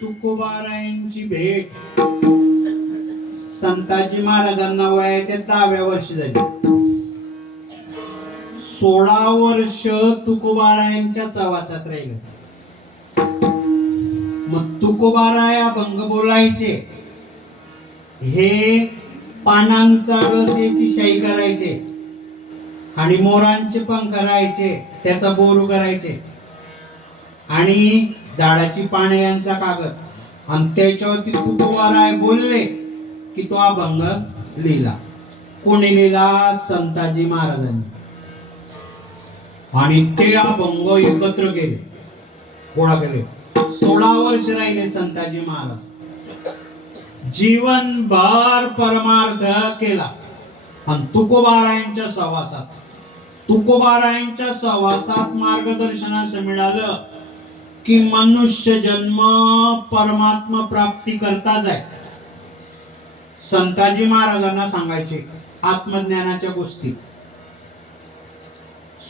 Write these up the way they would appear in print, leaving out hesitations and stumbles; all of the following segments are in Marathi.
तुकोबारायांची भेट संताजी महाराजांना वयाच्या 10व्या वर्षी झाली. 16 वर्ष तुकोबारायांच्या सहवासात राहिले. मग तुकोबाराय अभंग बोलायचे, हे पानांचा रस याची शाई करायचे आणि मोरांचे पंख करायचे, त्याचा बोरू करायचे आणि झाडाची पाने यांचा कागद आणि त्याच्यावरती तुकोबाराय बोलले की तो अभंग लिहिला. कोणी लिहिला? संताजी महाराजांनी. आणि ते अभंग एकत्र केले, गोळा केले. 16 वर्ष राहिले संताजी महाराज. जीवनभर परमार्थ केला. आणि तुकोबारायांच्या सहवासात मार्गदर्शन असं मिळालं की मनुष्य जन्म परमात्मा प्राप्ती करताच आहे. संताजी महाराजांना सांगायचे आत्मज्ञानाच्या गोष्टी.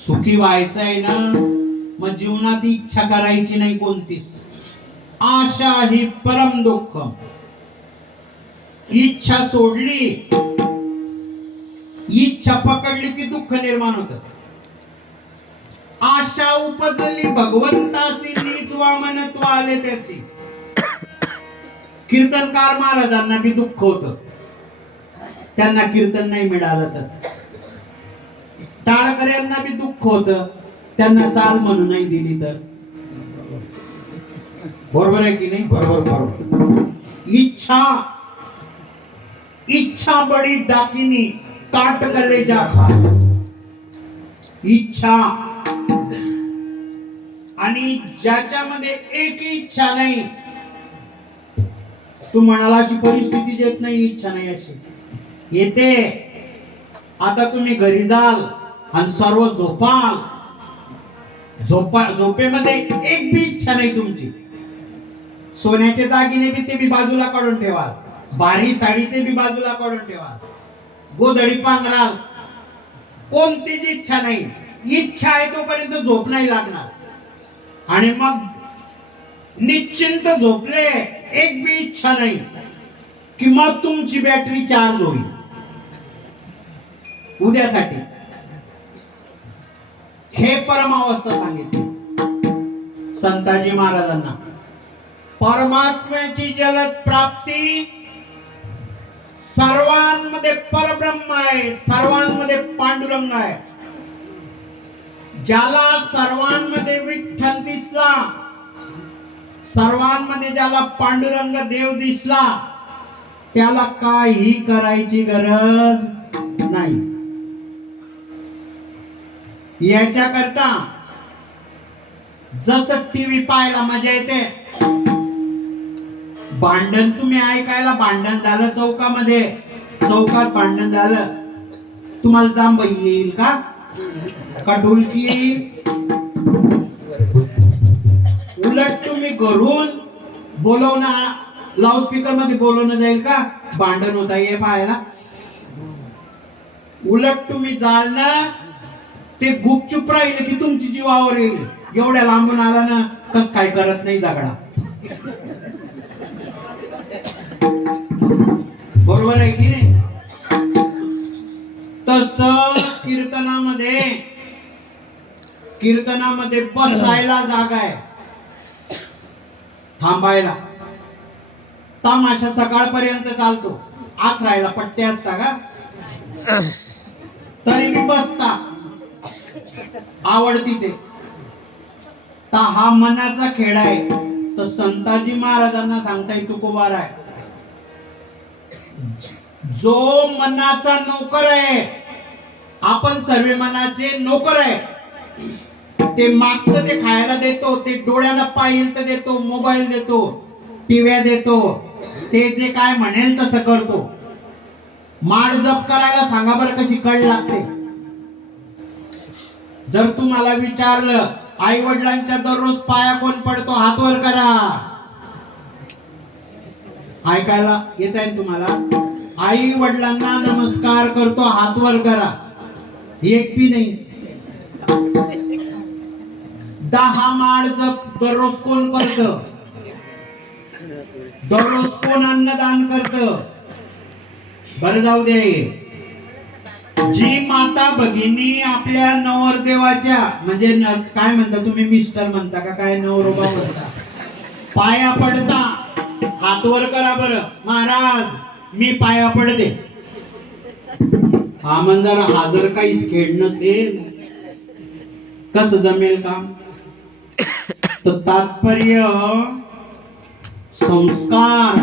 सुखी व्हायचं आहे ना, मग जीवनात इच्छा करायची नाही कोणतीच. आशा ही परम दुःख. इच्छा सोडली, इच्छा पकडली की दुःख निर्माण होतं. आशा उपजली भगवंतासी, नीच वामनत्व आले त्याची. कीर्तनकार महाराजांना बी दुःख होतं, त्यांना कीर्तन नाही मिळालं तर. टाळकऱ्यांना बी दुःख होतं, त्यांना चाल म्हणून नाही दिली तर. बरोबर आहे की नाही? बरोबर. इच्छा बडी डाकिनी, काट गले जा. इच्छा आणि ज्याच्यामध्ये एक इच्छा नाही, तू म्हणाला अशी परिस्थिती देत नाही, इच्छा नाही अशी येते. आता तुम्ही घरी जाल आणि सर्व झोपाल, झोपेमध्ये एक बी इच्छा नाही तुमची. सोन्याचे दागिने बी ते बी बाजूला काढून ठेवा, भारी साडी ते बी बाजूला काढून ठेवा. गोधडी पांघराल, कोणतीच इच्छा नाही. इच्छा आहे तोपर्यंत झोप नाही लागणार आणि मग निश्चिंत झोपले, एक बी इच्छा नाही की मग तुमची बॅटरी चार्ज होईल उद्यासाठी. हे परमावस्था सांगितली संताजी महाराजांना. परमात्म्याची जलद प्राप्ती, सर्वांमध्ये परब्रह्म आहे, सर्वांमध्ये पांडुरंग आहे. ज्याला सर्वांमध्ये विठ्ठल दिसला, सर्वांमध्ये ज्याला पांडुरंग देव दिसला, त्याला काही करायची गरज नाही. याच्याकरता जसं टीव्ही पाहायला मजा येते, भांडण तुम्ही ऐकायला, भांडण झालं चौकामध्ये, चौकात भांडण झालं, तुम्हाला जांभई येईल का ढोलकी येईल? उलट तुम्ही घरून बोलवणं, लाऊडस्पीकर मध्ये बोलवणं जाईल का भांडण होता ये पाहायला? उलट तुम्ही जाणं ते गुपचूप राहिले की तुमची जीवावर येईल. एवढ्या लांबून आला ना, कस काय करत नाही झगडा. बरोबर आहे की नाही? तस कीर्तनामध्ये बसायला जागा आहे, थांबायला. तमाशा सकाळपर्यंत चालतो, आत राहायला पट्टे असता का? तरी मी बसता आवडती ते. हा मनाचा खेळ आहे. तर संताजी महाराजांना सांगता तुकोबार आहे, जो मनाचा नोकर आहे, आपण सर्व मनाचे नोकर आहे. ते मागतं ते खायला देतो, ते डोळ्याला पाहिल तर देतो, मोबाईल देतो, टीव्या देतो, ते जे काय म्हणेल तसं करतो. माळ जप करायला सांगा बरं कशी कळ लागते. जर तुम्हाला विचारलं आई वडिलांच्या दररोज पाया कोण पडतो, हात वर करा. ऐकायला येत आहे तुम्हाला? आई वडिलांना नमस्कार करतो, हात वर करा. एक बी नाही. 10 माळ जप दररोज कोण करत? दररोज कोण अन्नदान करत? बरं जाऊ दे. जी माता भगिनी आपल्या नवरदेवाच्या, म्हणजे काय म्हणता तुम्ही, मिस्टर म्हणता का काय, नवरोबा म्हणता, पाया पडता, हात वर करा बरं. महाराज मी पाया पडते. हा म्हणजे हा जर काही खेळ नसेल कसं जमेल काम? तर तात्पर्य संस्कार